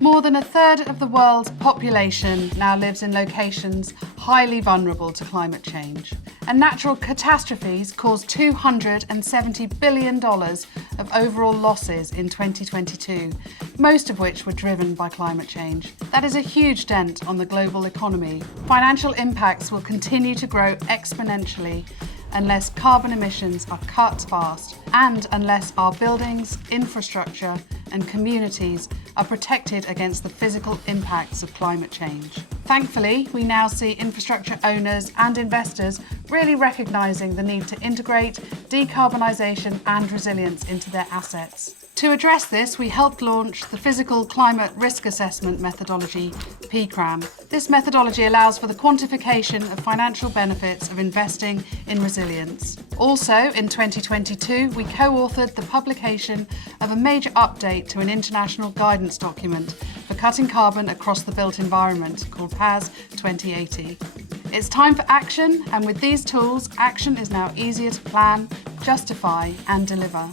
More than a third of the world's population now lives in locations highly vulnerable to climate change. And natural catastrophes caused $270 billion of overall losses in 2022, most of which were driven by climate change. That is a huge dent on the global economy. Financial impacts will continue to grow exponentially unless carbon emissions are cut fast and unless our buildings, infrastructure and communities are protected against the physical impacts of climate change. Thankfully, we now see infrastructure owners and investors really recognising the need to integrate decarbonisation and resilience into their assets. To address this, we helped launch the Physical Climate Risk Assessment methodology, PCRAM. This methodology allows for the quantification of financial benefits of investing in resilience. Also, in 2022, we co-authored the publication of a major update to an international guidance document for cutting carbon across the built environment called PAS 2080. It's time for action, and with these tools, action is now easier to plan, justify and deliver.